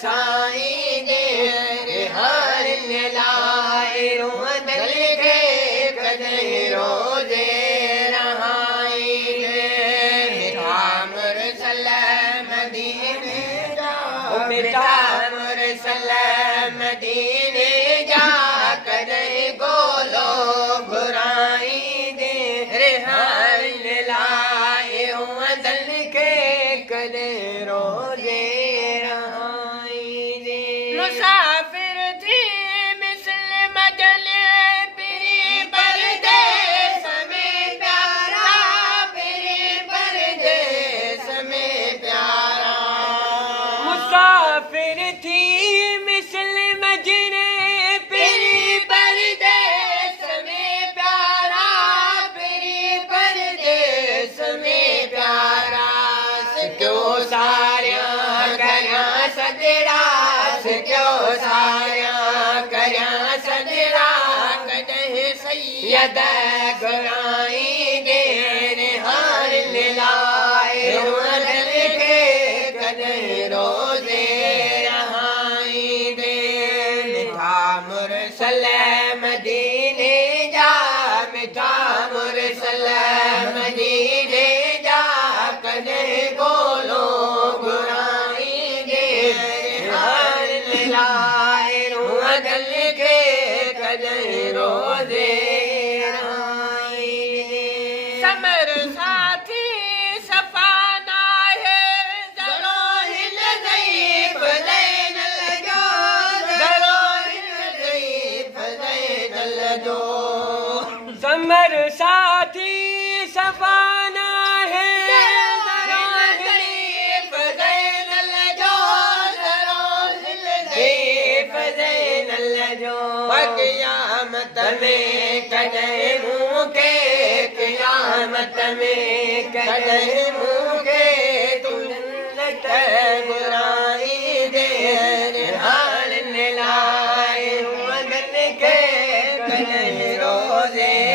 साईं दे हर लाए दल के कदे रोजे रहाई मिठा मुरसल मदीने जा मिठा मुरसल मदीने जा कदे गोलो बुराई दे हर लाए दल के कदे रोजे मुसाफिर थी मिसल मजले पीरी परदेस में प्यारा पीरी परदेस में प्यारा मुसाफिर थी मिसल मजले पीरी परदेस में प्यारा पीरी परदेस में प्यारा क्यों सारिया गया सजड़ा क्यों सारिया करिया सजरा कदे सैयद गुराई दे हार लाए दल के कदे रोजे रहाई दे मिठा मुरसल मदीने जा मिठा मुरसल मदीने जा कदे गोलो गुराई दे दल के कदे रोजे समर साथी सफाना है जरो हिल ज़ईफ़ दैन लजो जरो हिल ज़ईफ़ दैन लजो समर साथी सफाना है क़यामत में कदे मुँह के क़यामत में कदे मुँह के तुन्नत बुराई दे हाल लाए दल के कदे रोजे